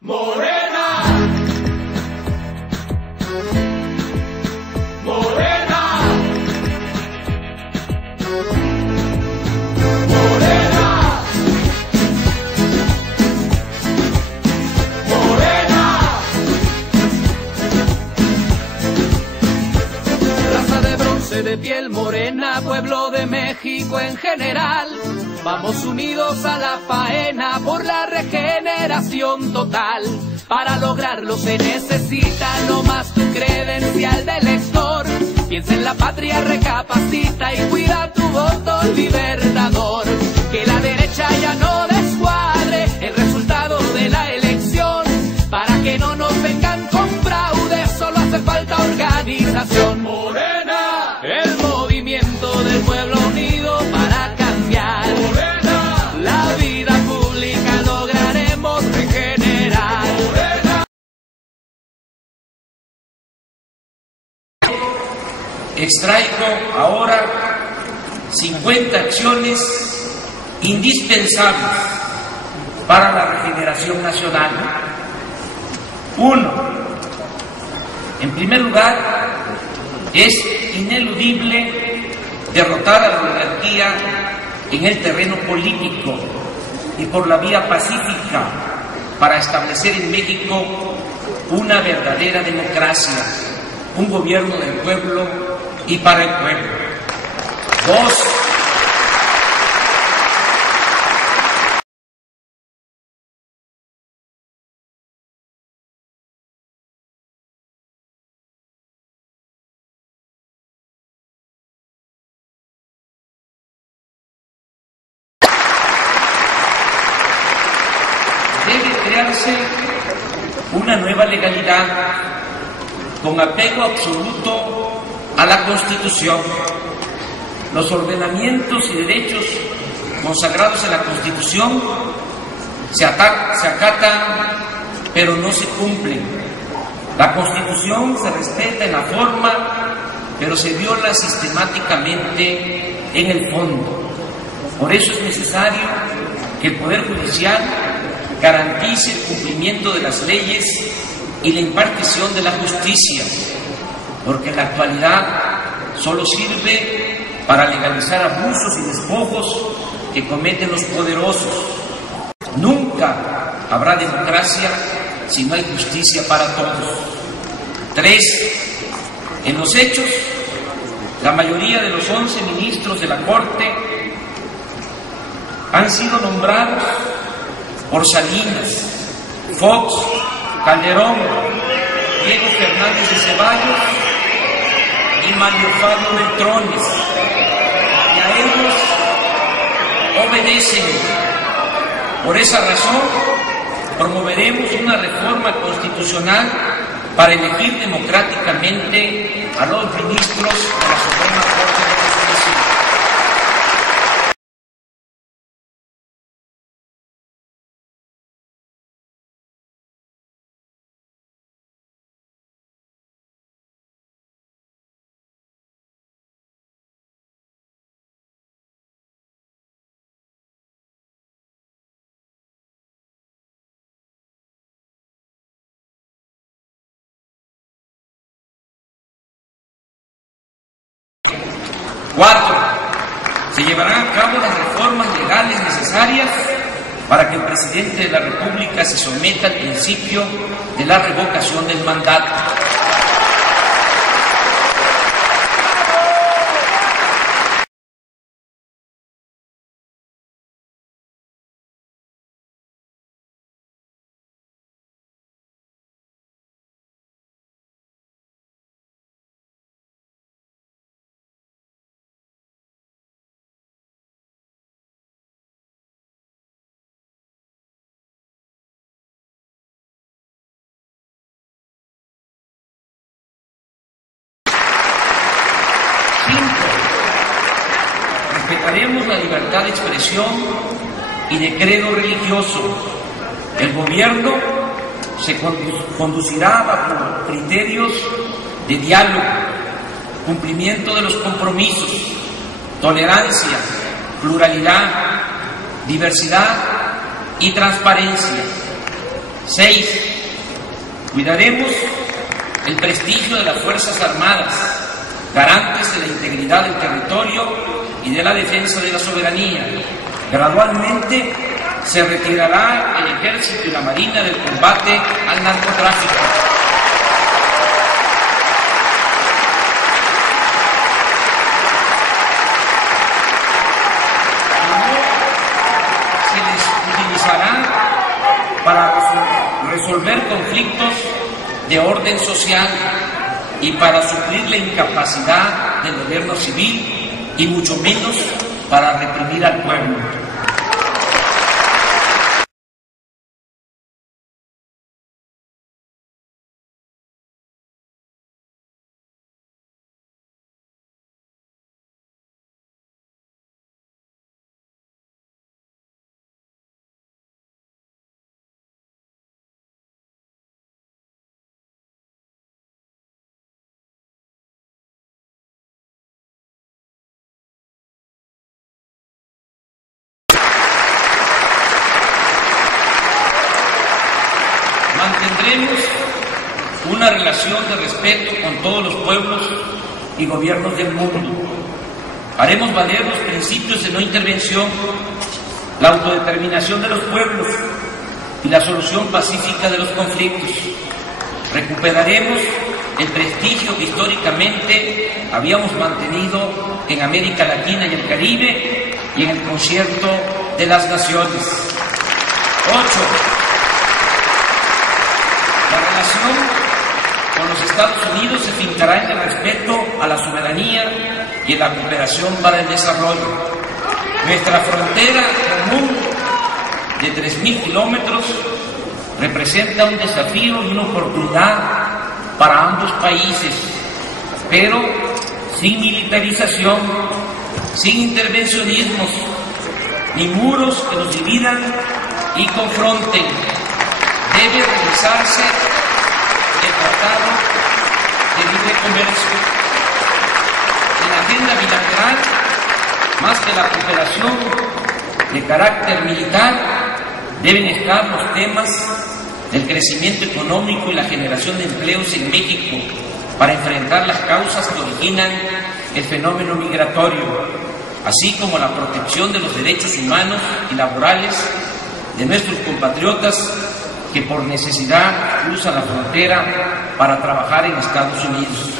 Morena. Morena. Morena. Morena. Raza de bronce de piel morena, pueblo de México en general. Vamos unidos a la faena por la regeneración total. Para lograrlo se necesita no más tu credencial de elector. Piensa en la patria, recapacita y cuida tu voto libertador. Que la derecha ya no descuadre el resultado de la elección. Para que no nos vengan con fraude, solo hace falta organización. Morena, el movimiento del pueblo unido para cambiar. Morena, la vida pública lograremos regenerar. Morena. Extraigo ahora 50 acciones indispensables para la regeneración nacional. 1. En primer lugar, es ineludible derrotar a la oligarquía en el terreno político y por la vía pacífica para establecer en México una verdadera democracia, un gobierno del pueblo y para el pueblo. 2. Debe crearse una nueva legalidad con apego absoluto a la Constitución. Los ordenamientos y derechos consagrados en la Constitución se acatan, pero no se cumplen. La Constitución se respeta en la forma, pero se viola sistemáticamente en el fondo. Por eso es necesario que el Poder Judicial garantice el cumplimiento de las leyes y la impartición de la justicia, porque en la actualidad solo sirve para legalizar abusos y despojos que cometen los poderosos. Nunca habrá democracia si no hay justicia para todos. 3. En los hechos, la mayoría de los 11 ministros de la Corte han sido nombrados por Salinas, Fox, Calderón, Diego Fernández de Ceballos y Mario Fabio Beltrones, y a ellos obedecen. Por esa razón, promoveremos una reforma constitucional para elegir democráticamente a los ministros de la Suprema Corte de Justicia. Cuatro, se llevarán a cabo las reformas legales necesarias para que el presidente de la República se someta al principio de la revocación del mandato. Respetaremos la libertad de expresión y de credo religioso. El gobierno se conducirá bajo criterios de diálogo, cumplimiento de los compromisos, tolerancia, pluralidad, diversidad y transparencia. 6. Cuidaremos el prestigio de las Fuerzas Armadas, garantes de la integridad del territorio y de la defensa de la soberanía. Gradualmente se retirará el Ejército y la Marina del combate al narcotráfico. Para resolver conflictos de orden social y para suplir la incapacidad del gobierno civil y mucho menos para reprimir al pueblo. Mantendremos una relación de respeto con todos los pueblos y gobiernos del mundo. Haremos valer los principios de no intervención, la autodeterminación de los pueblos y la solución pacífica de los conflictos. Recuperaremos el prestigio que históricamente habíamos mantenido en América Latina y el Caribe y en el concierto de las naciones. 8. La relación con los Estados Unidos se fincará en el respeto a la soberanía y en la cooperación para el desarrollo. Nuestra frontera común de 3.000 kilómetros representa un desafío y una oportunidad para ambos países, pero sin militarización, sin intervencionismos, ni muros que nos dividan y confronten. Debe realizarse el Tratado de Libre Comercio. En la agenda bilateral, más que la cooperación de carácter militar, deben estar los temas del crecimiento económico y la generación de empleos en México para enfrentar las causas que originan el fenómeno migratorio, así como la protección de los derechos humanos y laborales de nuestros compatriotas que por necesidad cruzan la frontera para trabajar en Estados Unidos.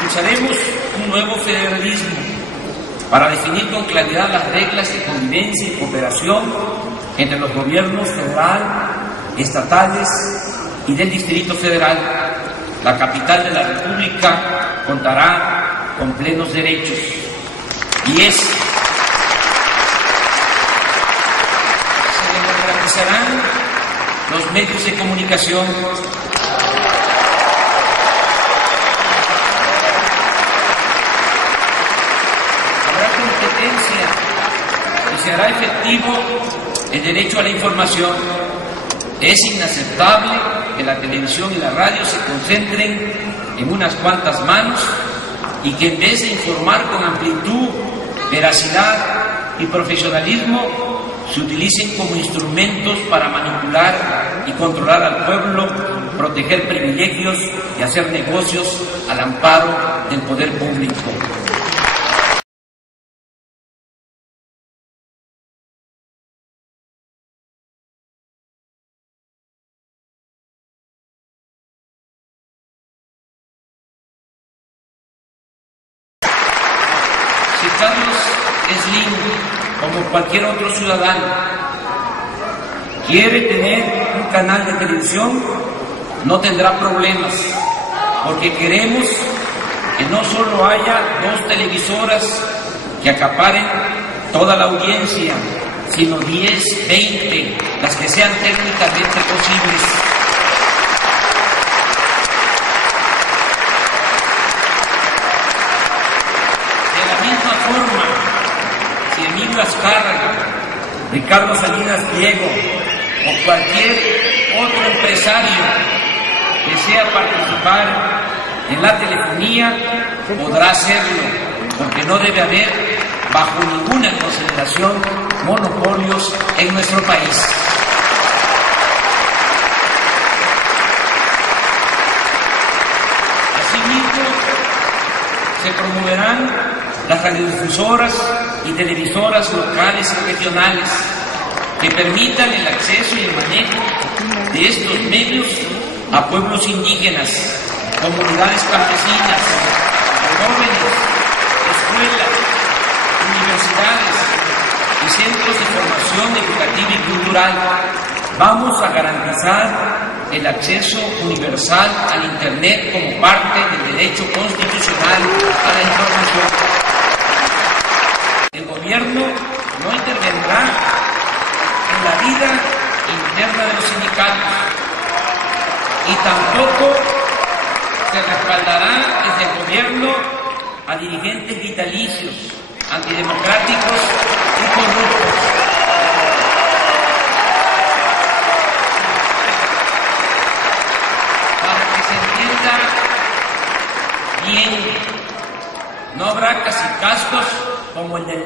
Impulsaremos un nuevo federalismo para definir con claridad las reglas de convivencia y cooperación entre los gobiernos federal, estatales y del Distrito Federal. La capital de la República contará con plenos derechos. 10. Se democratizarán los medios de comunicación. Y se hará efectivo el derecho a la información. Es inaceptable que la televisión y la radio se concentren en unas cuantas manos y que en vez de informar con amplitud, veracidad y profesionalismo, se utilicen como instrumentos para manipular y controlar al pueblo, proteger privilegios y hacer negocios al amparo del poder público. Si Carlos Slim, como cualquier otro ciudadano, quiere tener un canal de televisión, no tendrá problemas, porque queremos que no solo haya 2 televisoras que acaparen toda la audiencia, sino 10, 20, las que sean técnicamente posibles. Mario Azcárraga, Ricardo Salinas Pliego o cualquier otro empresario desea participar en la telefonía, podrá hacerlo, porque no debe haber, bajo ninguna consideración, monopolios en nuestro país. Asimismo, se promoverán las radiodifusoras y televisoras locales y regionales que permitan el acceso y el manejo de estos medios a pueblos indígenas, comunidades campesinas, jóvenes, escuelas, universidades y centros de formación educativa y cultural. Vamos a garantizar el acceso universal al Internet como parte del derecho constitucional a la información. El gobierno no intervendrá en la vida interna de los sindicatos y tampoco se respaldará desde el gobierno a dirigentes vitalicios, antidemocráticos y corruptos. Para que se entienda bien, no habrá cacicazgos como el de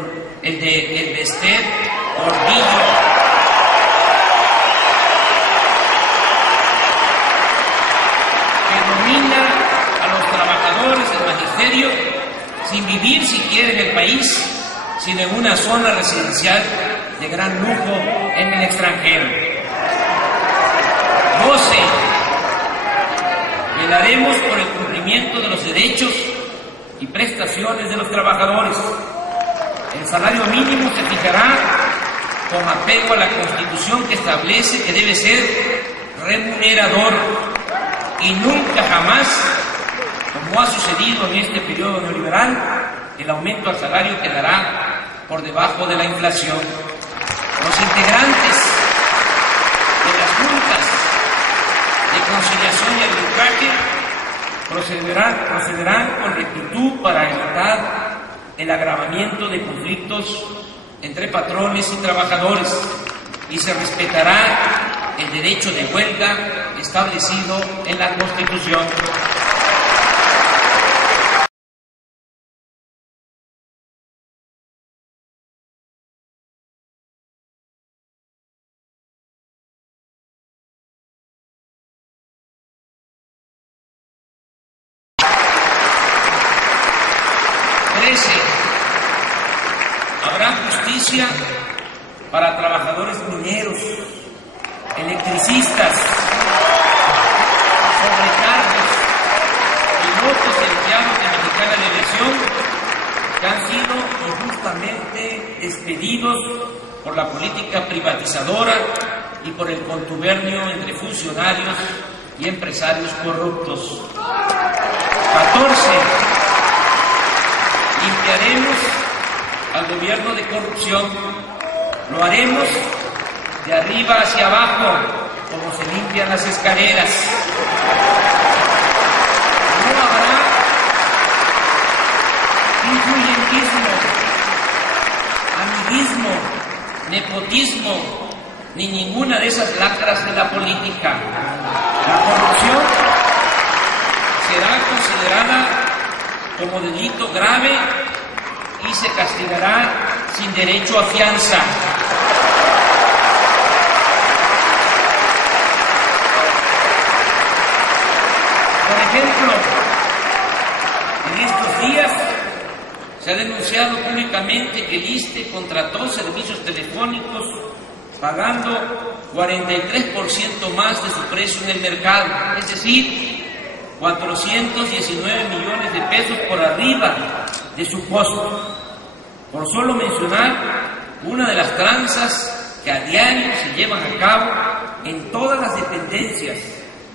Elbester Gordillo, que domina a los trabajadores del magisterio sin vivir siquiera en el país, sino en una zona residencial de gran lujo en el extranjero. 12. Velaremos por el cumplimiento de los derechos y prestaciones de los trabajadores. El salario mínimo se fijará con apego a la Constitución, que establece que debe ser remunerador y nunca jamás, como ha sucedido en este periodo neoliberal, el aumento al salario quedará por debajo de la inflación. Los integrantes de las juntas de conciliación y arbitraje procederán con rectitud para evitar el agravamiento de conflictos entre patrones y trabajadores, y se respetará el derecho de huelga establecido en la Constitución. Habrá justicia para trabajadores mineros, electricistas, sobrecargos, pilotos y empleados de Mexicana de Aviación que han sido injustamente despedidos por la política privatizadora y por el contubernio entre funcionarios y empresarios corruptos. 14. Limpiaremos al gobierno de corrupción. Lo haremos de arriba hacia abajo, como se limpian las escaleras. No habrá influyentismo, amiguismo, nepotismo, ni ninguna de esas lacras de la política. La corrupción será considerada como delito grave y se castigará sin derecho a fianza. Por ejemplo, en estos días se ha denunciado públicamente que el ISSSTE contrató servicios telefónicos pagando 43% más de su precio en el mercado, es decir, 419 millones de pesos por arriba de su costo, por solo mencionar una de las tranzas que a diario se llevan a cabo en todas las dependencias,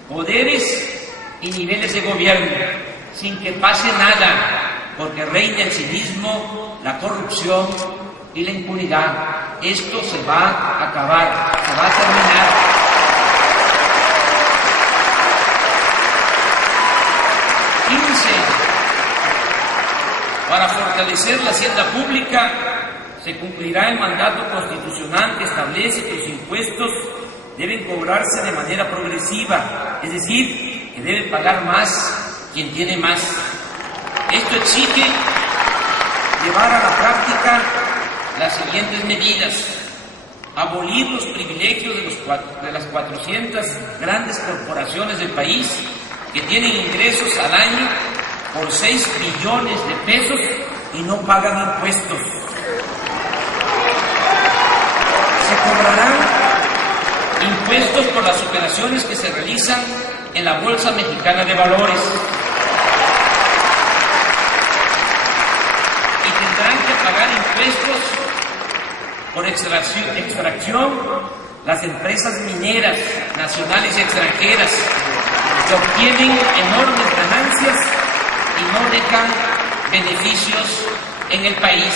poderes y niveles de gobierno, sin que pase nada, porque reina el cinismo, la corrupción y la impunidad. Esto se va a acabar, se va a terminar. Para fortalecer la hacienda pública, se cumplirá el mandato constitucional que establece que los impuestos deben cobrarse de manera progresiva, es decir, que debe pagar más quien tiene más. Esto exige llevar a la práctica las siguientes medidas: abolir los privilegios de las 400 grandes corporaciones del país que tienen ingresos al año por 6 billones de pesos y no pagan impuestos. Se cobrarán impuestos por las operaciones que se realizan en la Bolsa Mexicana de Valores y tendrán que pagar impuestos por extracción las empresas mineras nacionales y extranjeras que obtienen enormes ganancias y no dejan beneficios en el país.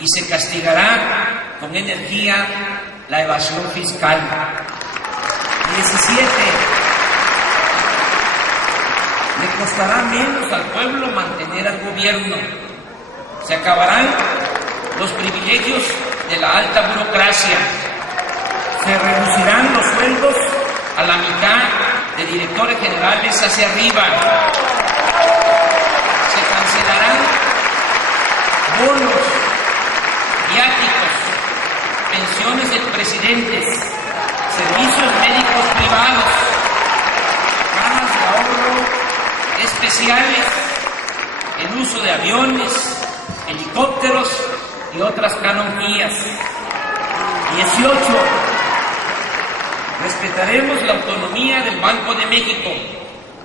Y se castigará con energía la evasión fiscal. 17. Le costará menos al pueblo mantener al gobierno. Se acabarán los privilegios de la alta burocracia. Se reducirán los sueldos a la mitad de directores generales hacia arriba. Se cancelarán bonos, viáticos, pensiones de presidentes, servicios médicos privados, cajas de ahorro especiales, el uso de aviones, helicópteros y otras canonjías. 18. Respetaremos la autonomía del Banco de México,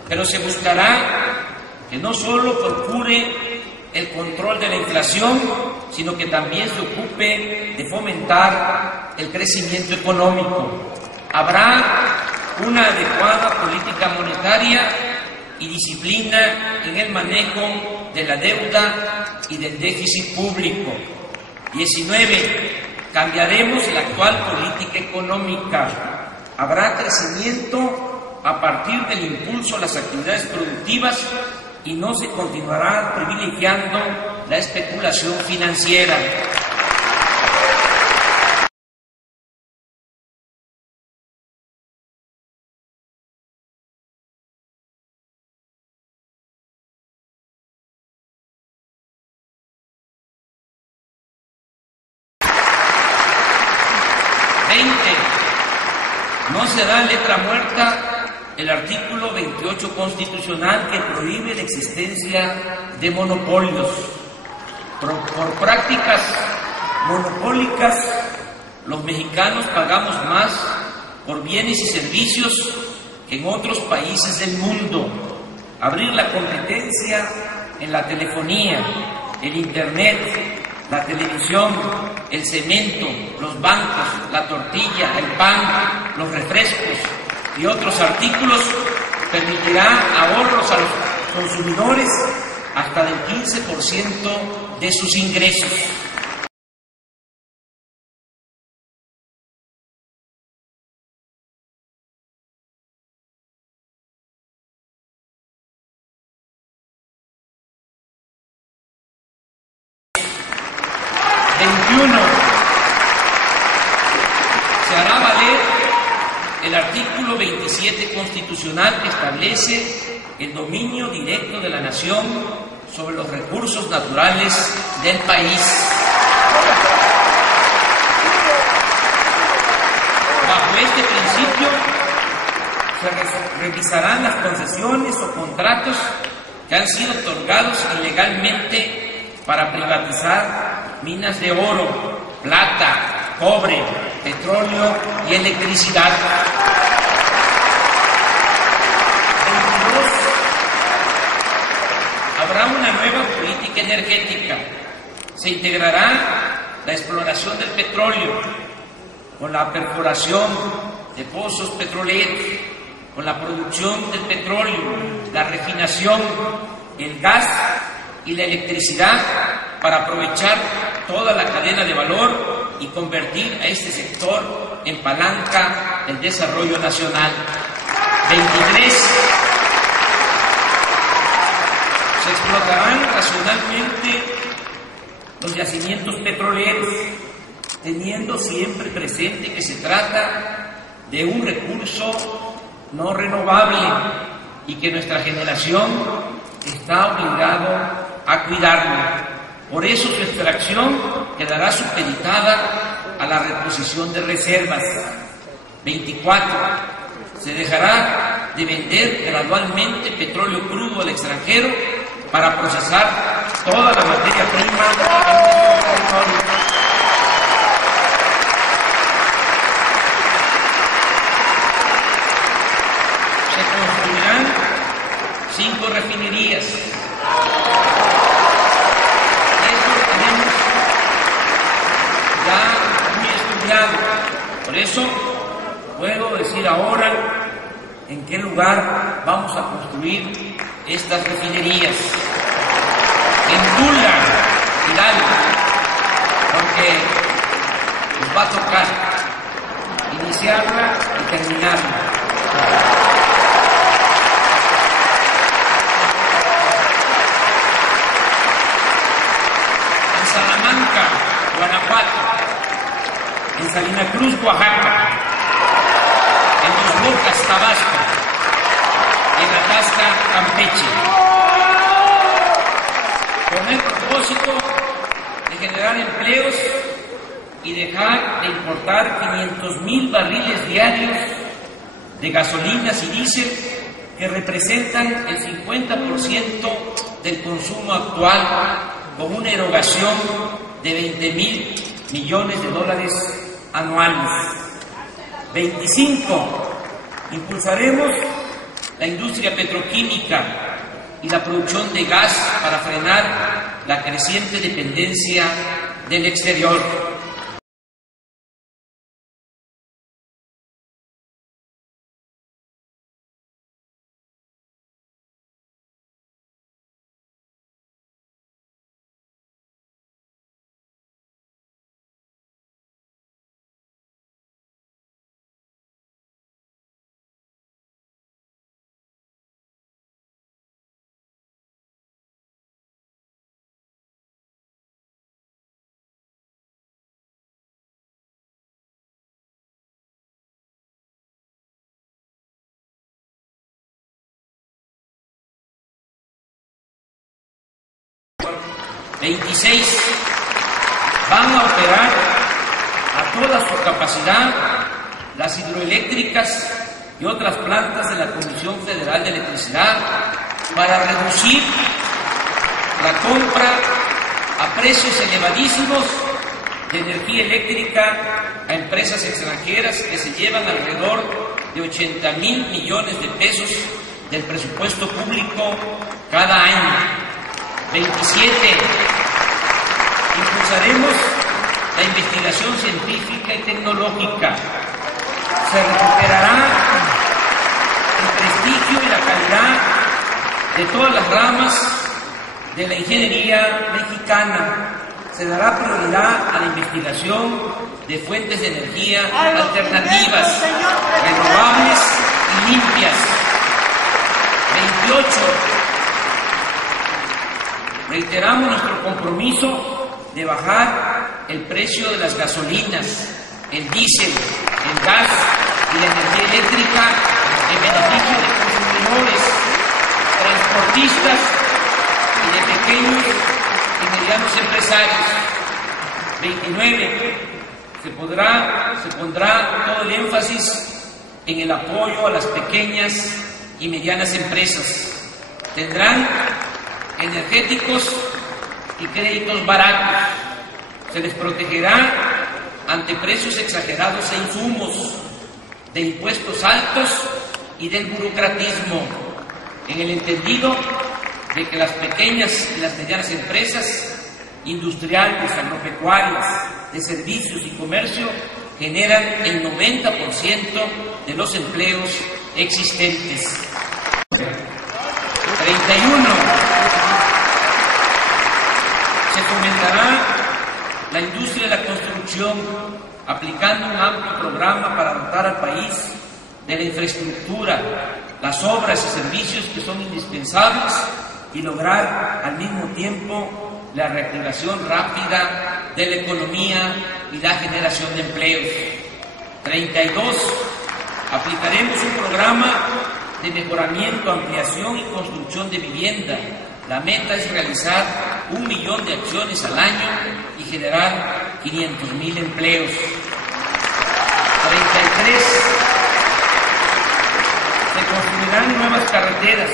pero se buscará que no solo procure el control de la inflación, sino que también se ocupe de fomentar el crecimiento económico. Habrá una adecuada política monetaria y disciplina en el manejo de la deuda y del déficit público. 19. Cambiaremos la actual política económica. Habrá crecimiento a partir del impulso a las actividades productivas y no se continuará privilegiando la especulación financiera. No será letra muerta el artículo 28 constitucional que prohíbe la existencia de monopolios. Por prácticas monopólicas, los mexicanos pagamos más por bienes y servicios que en otros países del mundo. Abrir la competencia en la telefonía, el internet, la televisión, el cemento, los bancos, la tortilla, el pan, los refrescos y otros artículos permitirá ahorros a los consumidores hasta del 15% de sus ingresos. Se hará valer el artículo 27 constitucional que establece el dominio directo de la nación sobre los recursos naturales del país. Bajo este principio se revisarán las concesiones o contratos que han sido otorgados ilegalmente para privatizar minas de oro, plata, cobre, petróleo y electricidad. 22. Habrá una nueva política energética. Se integrará la exploración del petróleo con la perforación de pozos petroleros, con la producción del petróleo, la refinación, el gas y la electricidad para aprovechar toda la cadena de valor y convertir a este sector en palanca del desarrollo nacional. 23. Se explotarán racionalmente los yacimientos petroleros, teniendo siempre presente que se trata de un recurso no renovable y que nuestra generación está obligado a cuidarlo. Por eso su extracción quedará supeditada a la reposición de reservas. 24. Se dejará de vender gradualmente petróleo crudo al extranjero para procesar toda la materia prima en nuestro territorio. Se construirán 5 refinerías. Por eso puedo decir ahora en qué lugar vamos a construir estas refinerías. En Tula, Hidalgo, porque nos va a tocar iniciarla y terminarla. En Salamanca, Guanajuato. En Salina Cruz, Oaxaca, en Dos Bocas, Tabasco, en Atasca, Campeche, con el propósito de generar empleos y dejar de importar 500,000 barriles diarios de gasolinas y diésel que representan el 50% del consumo actual, con una erogación de 20,000 millones de dólares anuales. 25. Impulsaremos la industria petroquímica y la producción de gas para frenar la creciente dependencia del exterior. Van a operar a toda su capacidad las hidroeléctricas y otras plantas de la Comisión Federal de Electricidad para reducir la compra a precios elevadísimos de energía eléctrica a empresas extranjeras que se llevan alrededor de 80,000 millones de pesos del presupuesto público cada año. 27. Impulsaremos la investigación científica y tecnológica. Se recuperará el prestigio y la calidad de todas las ramas de la ingeniería mexicana. Se dará prioridad a la investigación de fuentes de energía alternativas, renovables y limpias. 28. Reiteramos nuestro compromiso de bajar el precio de las gasolinas, el diésel, el gas y la energía eléctrica en beneficio de consumidores, transportistas y de pequeños y medianos empresarios. 29. Se pondrá todo el énfasis en el apoyo a las pequeñas y medianas empresas. Tendrán energéticos y créditos baratos. Se les protegerá ante precios exagerados de insumos, de impuestos altos y del burocratismo, en el entendido de que las pequeñas y las medianas empresas industriales, agropecuarias, de servicios y comercio generan el 90% de los empleos existentes. 31. Se fomentará la industria de la construcción reconstrucción, aplicando un amplio programa para dotar al país de la infraestructura, las obras y servicios que son indispensables y lograr al mismo tiempo la reactivación rápida de la economía y la generación de empleos. 32. Aplicaremos un programa de mejoramiento, ampliación y construcción de vivienda. La meta es realizar 1 millón de acciones al año y generar 500.000 empleos. 33. Se construirán nuevas carreteras,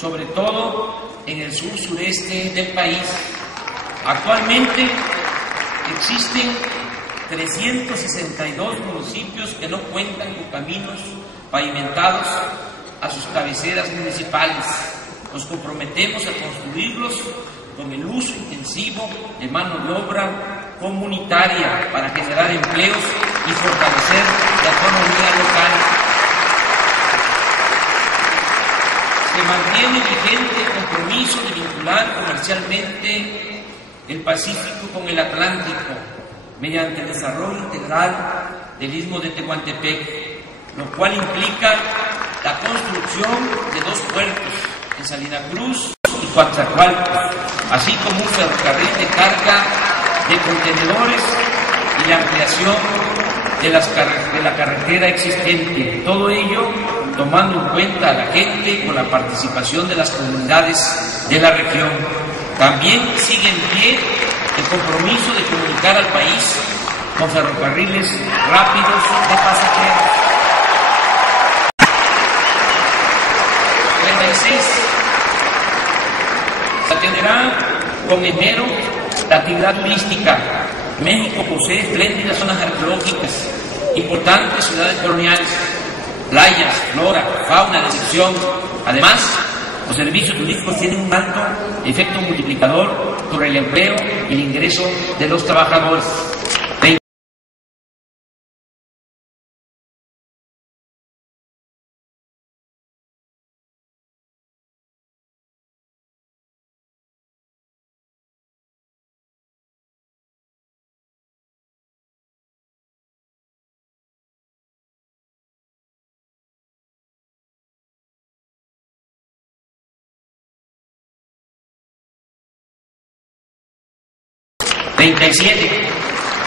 sobre todo en el sur-sureste del país. Actualmente existen 362 municipios que no cuentan con caminos pavimentados a sus cabeceras municipales. Nos comprometemos a construirlos con el uso intensivo de mano de obra comunitaria para generar empleos y fortalecer la economía local. Se mantiene vigente el compromiso de vincular comercialmente el Pacífico con el Atlántico mediante el desarrollo integral del Istmo de Tehuantepec, lo cual implica la construcción de 2 puertos en Salina Cruz y Coatzacoalcos, así como un ferrocarril de carga de contenedores y la ampliación de la carretera existente. Todo ello tomando en cuenta a la gente con la participación de las comunidades de la región. También sigue en pie el compromiso de comunicar al país con ferrocarriles rápidos de pasajeros. 36. Se atenderá con esmero la actividad turística. México posee espléndidas zonas arqueológicas, importantes ciudades coloniales, playas, flora, fauna de excepción. Además, los servicios turísticos tienen un alto efecto multiplicador sobre el empleo y el ingreso de los trabajadores.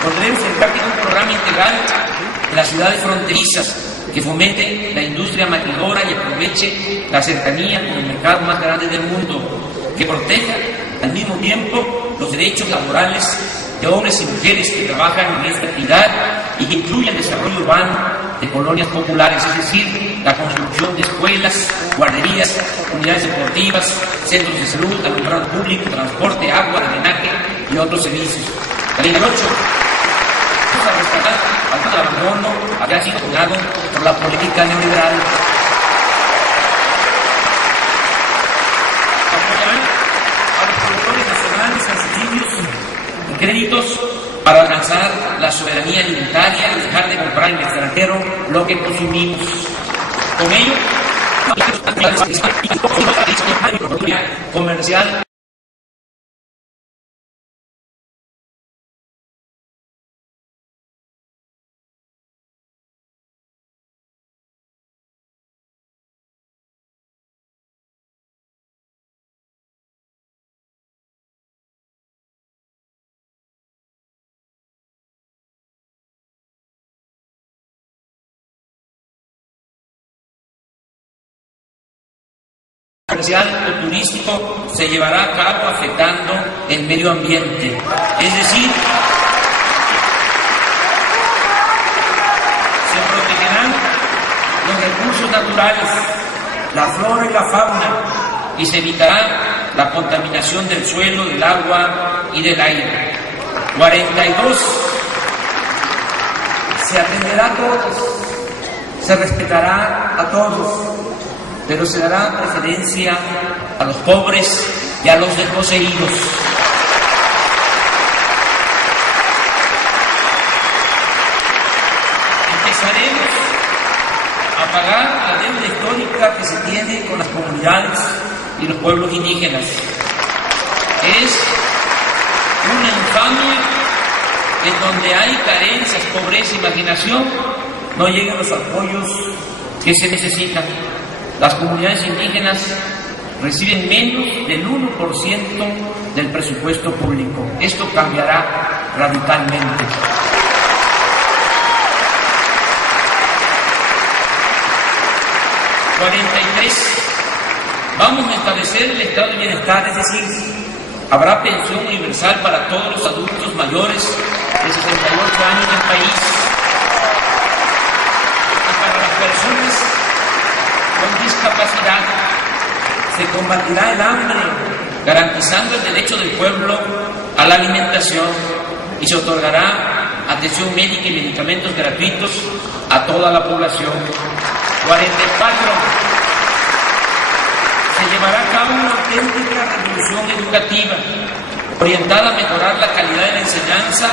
Pondremos en práctica un programa integral en las ciudades fronterizas que fomente la industria maquiladora y aproveche la cercanía con el mercado más grande del mundo, que proteja al mismo tiempo los derechos laborales de hombres y mujeres que trabajan en esta actividad y que incluya el desarrollo urbano de colonias populares, es decir, la construcción de escuelas, guarderías, unidades deportivas, centros de salud, alumbrado público, transporte, agua, drenaje y otros servicios. 38. Vamos a rescatar al abandono que ha sido generado por la política neoliberal. Apoyar a los productores nacionales en subsidios y créditos para alcanzar la soberanía alimentaria y dejar de comprar en el extranjero lo que consumimos. Con ello, comercial. Comercial o turístico se llevará a cabo afectando el medio ambiente, es decir, se protegerán los recursos naturales, la flora y la fauna, y se evitará la contaminación del suelo, del agua y del aire. 42. Se atenderá a todos, se respetará a todos, pero se dará preferencia a los pobres y a los desposeídos. Empezaremos a pagar la deuda histórica que se tiene con las comunidades y los pueblos indígenas. Es una infamia en donde hay carencias, pobreza y marginación, no llegan los apoyos que se necesitan. Las comunidades indígenas reciben menos del 1% del presupuesto público. Esto cambiará radicalmente. Vamos a establecer el estado de bienestar, es decir, habrá pensión universal para todos los adultos mayores de 68 años del país y para las personas con discapacidad. Se combatirá el hambre, garantizando el derecho del pueblo a la alimentación, y se otorgará atención médica y medicamentos gratuitos a toda la población. 44. Se llevará a cabo una auténtica revolución educativa, orientada a mejorar la calidad de la enseñanza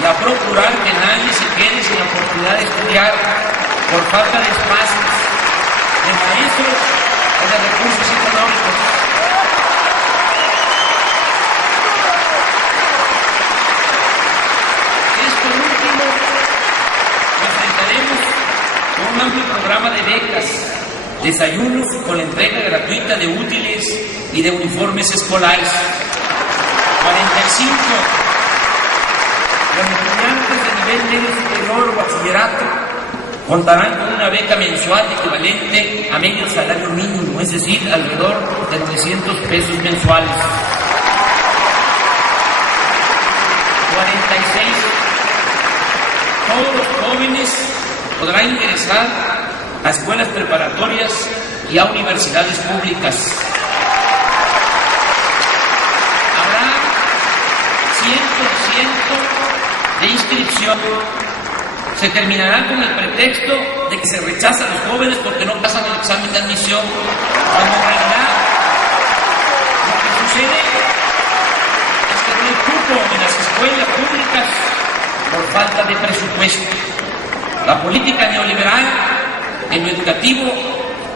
y a procurar que nadie se quede sin la oportunidad de estudiar por falta de espacios, de maestros o de recursos económicos. Esto último lo enfrentaremos con un amplio programa de becas, desayunos con la entrega gratuita de útiles y de uniformes escolares. 45. Los estudiantes de nivel medio superior o bachillerato contarán con una beca mensual equivalente a medio salario mínimo, es decir, alrededor de 900 pesos mensuales. 46. Todos los jóvenes podrán ingresar a escuelas preparatorias y a universidades públicas. Habrá 100% de inscripción. Se terminará con el pretexto de que se rechaza a los jóvenes porque no pasan el examen de admisión, cuando en realidad lo que sucede es que no hay cupo en las escuelas públicas por falta de presupuesto. La política neoliberal en lo educativo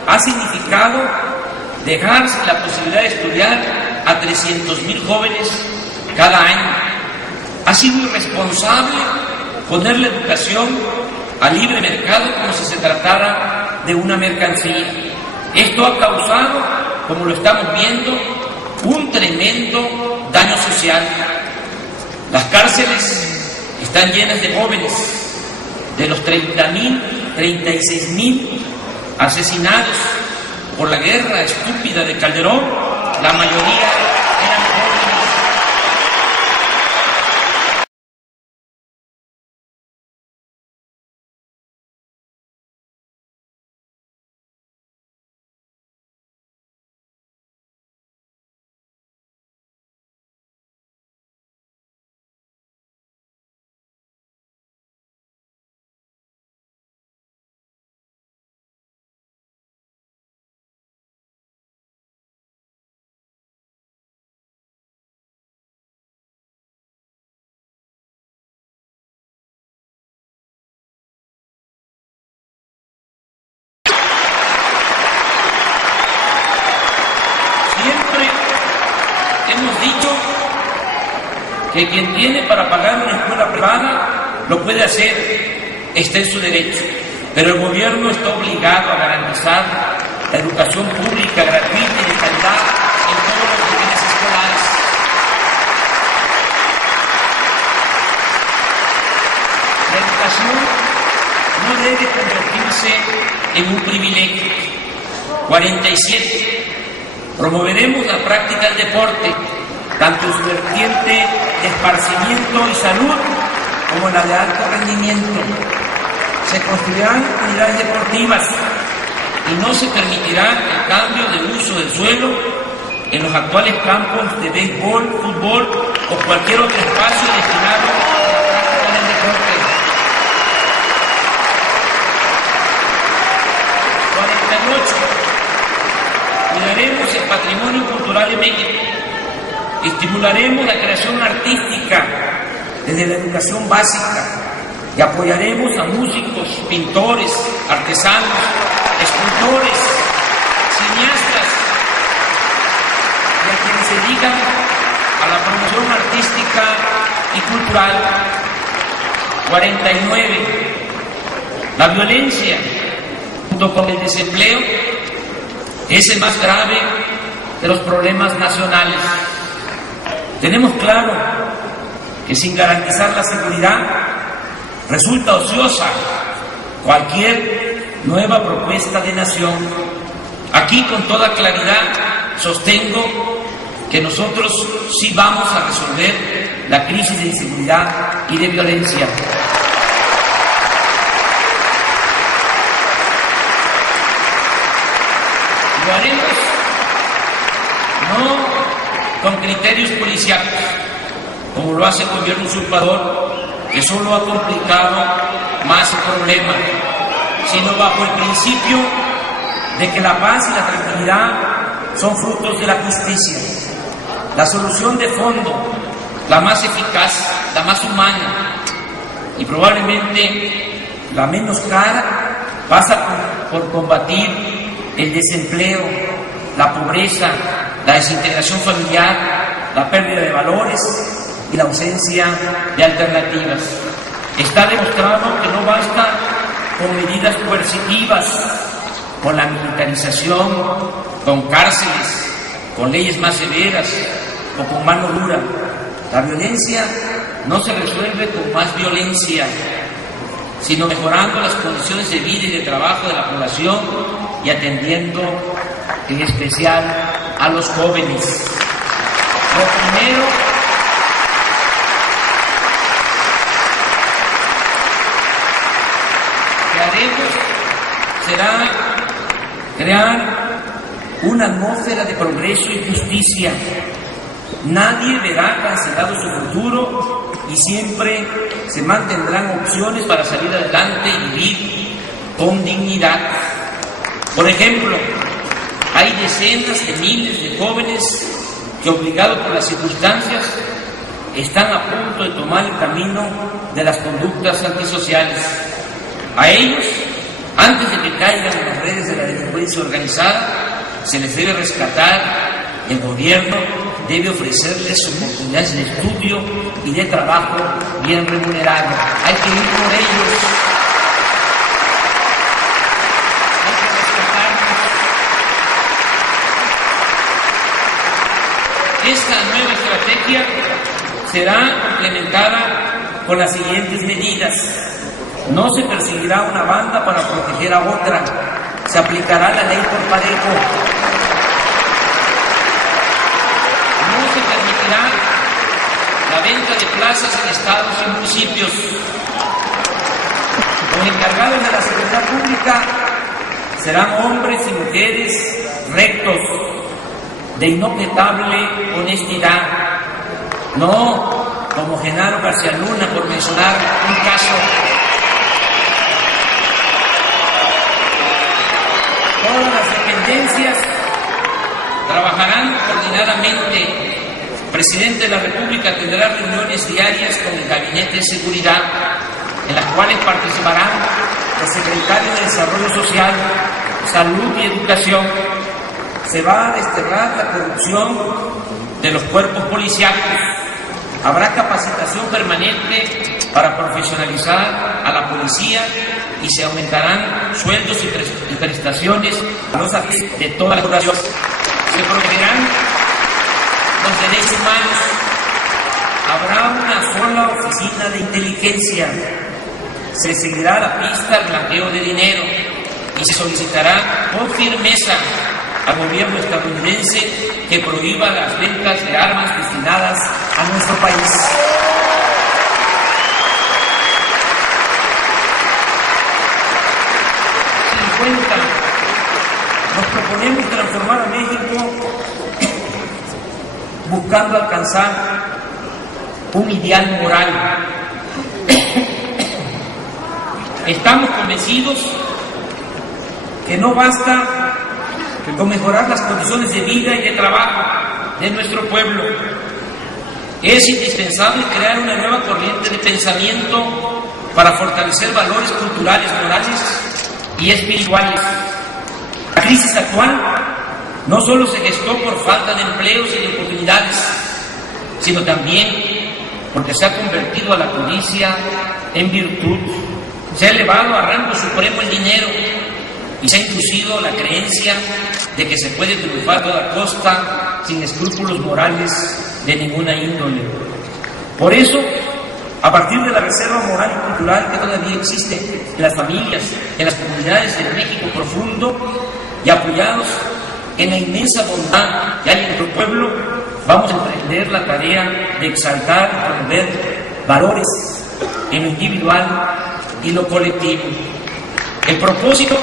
ha significado dejar sin la posibilidad de estudiar a 300,000 jóvenes cada año. Ha sido irresponsable poner la educación al libre mercado como si se tratara de una mercancía. Esto ha causado, como lo estamos viendo, un tremendo daño social. Las cárceles están llenas de jóvenes. De los 30,000, 36,000 asesinados por la guerra estúpida de Calderón, la mayoría eran jóvenes. Hemos dicho que quien tiene para pagar una escuela privada lo puede hacer, está en su derecho, pero el gobierno está obligado a garantizar la educación pública gratuita y de calidad en todos los niveles escolares. La educación no debe convertirse en un privilegio. 47. Promoveremos la práctica del deporte, tanto en su vertiente de esparcimiento y salud como en la de alto rendimiento. Se construirán unidades deportivas y no se permitirá el cambio de uso del suelo en los actuales campos de béisbol, fútbol o cualquier otro espacio destinado a la práctica del deporte. 48. Cuidaremos el patrimonio cultural de México, estimularemos la creación artística desde la educación básica y apoyaremos a músicos, pintores, artesanos, escultores, cineastas y a quienes se dedican a la promoción artística y cultural. 49. La violencia, junto con el desempleo, es el más grave de los problemas nacionales. Tenemos claro que sin garantizar la seguridad resulta ociosa cualquier nueva propuesta de nación. Aquí con toda claridad sostengo que nosotros sí vamos a resolver la crisis de inseguridad y de violencia. Lo haremos no con criterios policiales, como lo hace el gobierno usurpador, que solo ha complicado más el problema, sino bajo el principio de que la paz y la tranquilidad son frutos de la justicia. La solución de fondo, la más eficaz, la más humana y probablemente la menos cara, pasa por combatir el desempleo, la pobreza, la desintegración familiar, la pérdida de valores y la ausencia de alternativas. Está demostrado que no basta con medidas coercitivas, con la militarización, con cárceles, con leyes más severas o con mano dura. La violencia no se resuelve con más violencia, sino mejorando las condiciones de vida y de trabajo de la población y atendiendo en especial a los jóvenes. Lo primero que haremos será crear una atmósfera de progreso y justicia. Nadie verá cancelado su futuro y siempre se mantendrán opciones para salir adelante y vivir con dignidad. Por ejemplo, hay decenas de miles de jóvenes que, obligados por las circunstancias, están a punto de tomar el camino de las conductas antisociales. A ellos, antes de que caigan en las redes de la delincuencia organizada, se les debe rescatar. El gobierno debe ofrecerles oportunidades de estudio y de trabajo bien remunerado. Hay que ir por ellos. Esta nueva estrategia será complementada con las siguientes medidas. No se perseguirá una banda para proteger a otra. Se aplicará la ley por parejo. No se permitirá la venta de plazas en estados y municipios. Los encargados de la seguridad pública serán hombres y mujeres rectos, de inobjetable honestidad, no como Genaro García Luna, por mencionar un caso. Todas las dependencias trabajarán coordinadamente. El presidente de la República tendrá reuniones diarias con el Gabinete de Seguridad, en las cuales participarán el secretario de Desarrollo Social, Salud y Educación. Se va a desterrar la corrupción de los cuerpos policiales. Habrá capacitación permanente para profesionalizar a la policía y se aumentarán sueldos y prestaciones a los agentes de toda la población. Se protegerán los derechos humanos. Habrá una sola oficina de inteligencia. Se seguirá la pista al blanqueo de dinero y se solicitará con firmeza al gobierno estadounidense que prohíba las ventas de armas destinadas a nuestro país. Nos proponemos transformar a México buscando alcanzar un ideal moral. Estamos convencidos que no basta con mejorar las condiciones de vida y de trabajo de nuestro pueblo. Es indispensable crear una nueva corriente de pensamiento para fortalecer valores culturales, morales y espirituales. La crisis actual no solo se gestó por falta de empleos y de oportunidades, sino también porque se ha convertido a la codicia en virtud, se ha elevado a rango supremo el dinero y se ha inducido la creencia de que se puede triunfar a toda costa sin escrúpulos morales de ninguna índole. Por eso, a partir de la reserva moral y cultural que todavía existe en las familias, en las comunidades del México profundo, y apoyados en la inmensa bondad que hay en nuestro pueblo, vamos a emprender la tarea de exaltar y promover valores en lo individual y lo colectivo. El propósito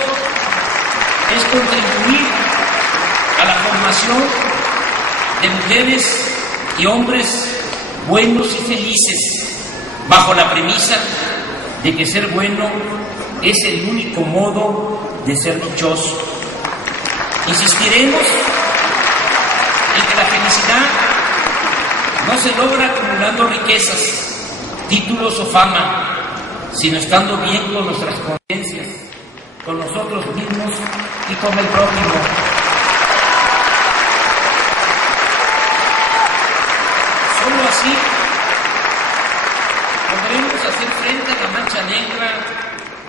es contribuir a la formación de mujeres y hombres buenos y felices, bajo la premisa de que ser bueno es el único modo de ser dichoso. Insistiremos en que la felicidad no se logra acumulando riquezas, títulos o fama, sino estando bien con nuestras conciencias, con nosotros mismos y con el prójimo. Solo así podremos hacer frente a la mancha negra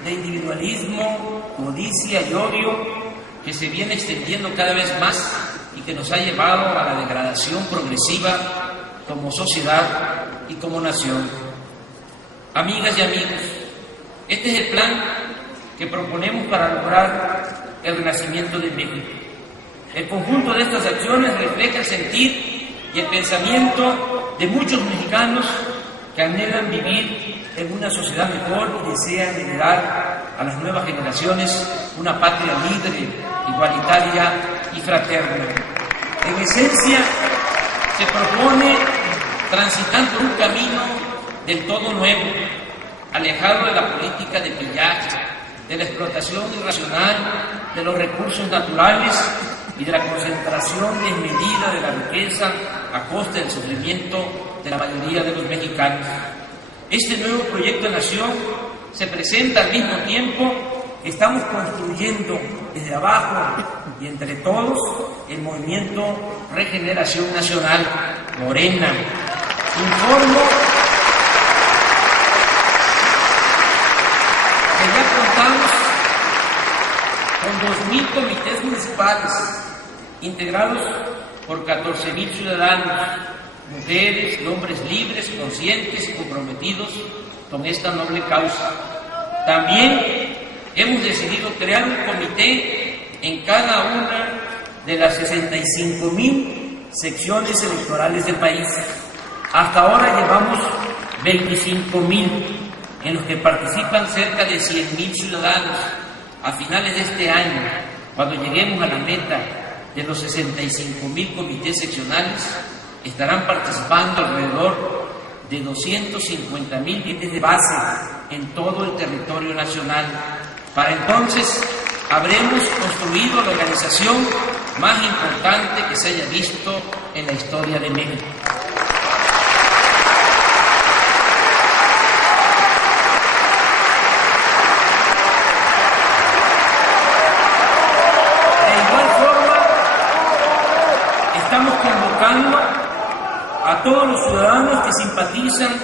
de individualismo, codicia y odio que se viene extendiendo cada vez más y que nos ha llevado a la degradación progresiva como sociedad y como nación. Amigas y amigos, este es el plan que proponemos para lograr el renacimiento de México. El conjunto de estas acciones refleja el sentir y el pensamiento de muchos mexicanos que anhelan vivir en una sociedad mejor y desean heredar a las nuevas generaciones una patria libre, igualitaria y fraterna. En esencia, se propone transitando un camino del todo nuevo, alejado de la política de pillaje, de la explotación irracional de los recursos naturales y de la concentración desmedida de la riqueza a costa del sufrimiento de la mayoría de los mexicanos. Este nuevo proyecto de nación se presenta al mismo tiempo que estamos construyendo desde abajo y entre todos el movimiento Regeneración Nacional, Morena. Informo que ya contamos con 2.000 comités municipales integrados por 14.000 ciudadanos, mujeres y hombres libres, conscientes y comprometidos con esta noble causa. También hemos decidido crear un comité en cada una de las 65.000 secciones electorales del país. Hasta ahora llevamos 25.000, en los que participan cerca de 100.000 ciudadanos. A finales de este año, cuando lleguemos a la meta de los 65.000 comités seccionales, estarán participando alrededor de 250.000 comités de base en todo el territorio nacional. Para entonces habremos construido la organización más importante que se haya visto en la historia de México. De igual forma, estamos convocando a todos los ciudadanos que simpatizan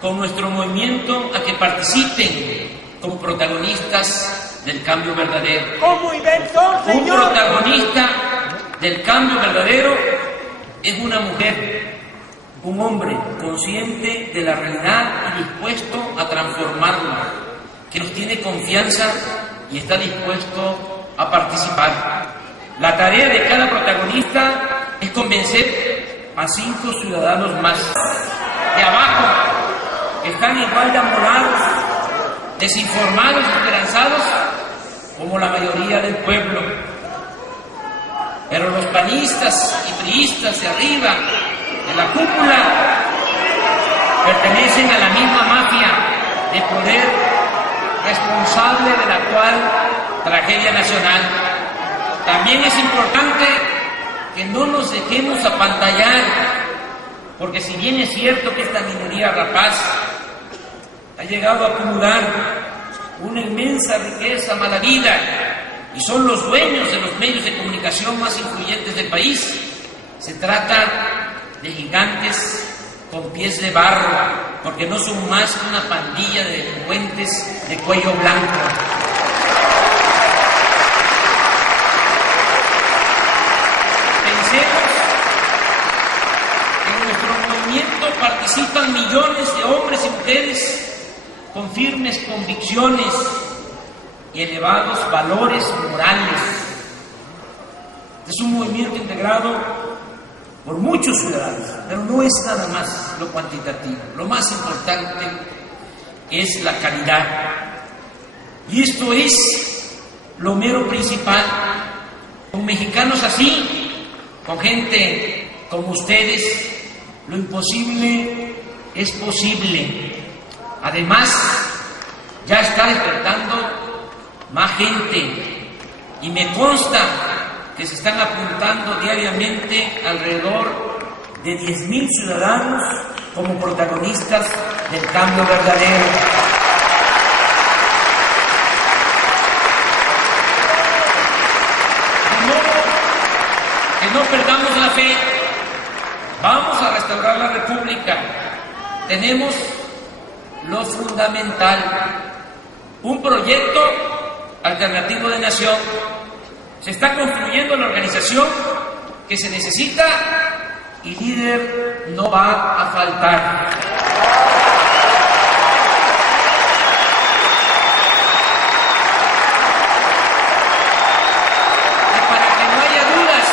con nuestro movimiento a que participen como protagonistas del cambio verdadero. ¿Cómo invención, señor? Un protagonista del cambio verdadero es una mujer, un hombre consciente de la realidad y dispuesto a transformarla, que nos tiene confianza y está dispuesto a participar. La tarea de cada protagonista es convencer a 5 ciudadanos más de abajo, que están igual de amorados, desinformados y esperanzados como la mayoría del pueblo. Pero los panistas y priistas de arriba, de la cúpula, pertenecen a la misma mafia de poder responsable de la actual tragedia nacional. También es importante que no nos dejemos apantallar, porque si bien es cierto que esta minoría rapaz ha llegado a acumular una inmensa riqueza mal habida y son los dueños de los medios de comunicación más influyentes del país, se trata de gigantes con pies de barro, porque no son más que una pandilla de delincuentes de cuello blanco. Pensemos que en nuestro movimiento participan millones de hombres y mujeres con firmes convicciones y elevados valores morales. Es un movimiento integrado por muchos ciudadanos, pero no es nada más lo cuantitativo. Lo más importante es la calidad. Y esto es lo mero principal. Con mexicanos así, con gente como ustedes, lo imposible es posible. Además, ya está despertando más gente y me consta que se están apuntando diariamente alrededor de 10,000 ciudadanos como protagonistas del cambio verdadero. De modo que no perdamos la fe, vamos a restaurar la República. Tenemos lo fundamental, un proyecto alternativo de nación. Se está construyendo la organización que se necesita y líder no va a faltar. Y para que no haya dudas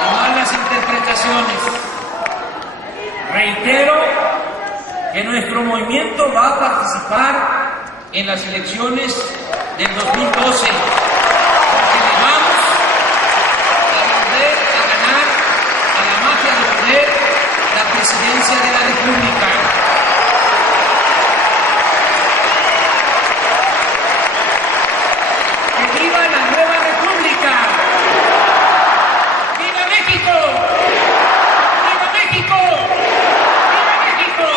y malas interpretaciones, reitero que nuestro movimiento va a participar en las elecciones del 2012, porque le vamos a volver a ganar a la mafia de poder la presidencia de la República. ¡Que viva la nueva República! ¡Viva México! ¡Viva México! ¡Viva México!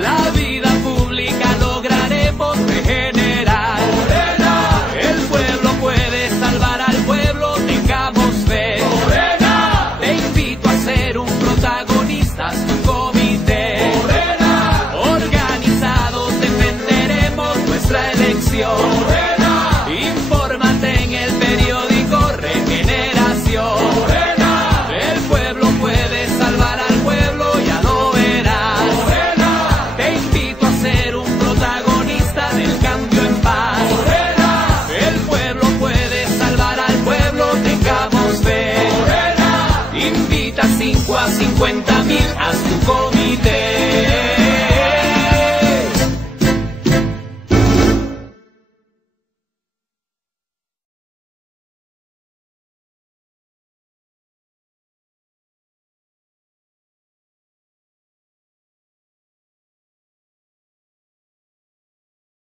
La vida pública lograremos regenerar. 50.000, haz tu comité.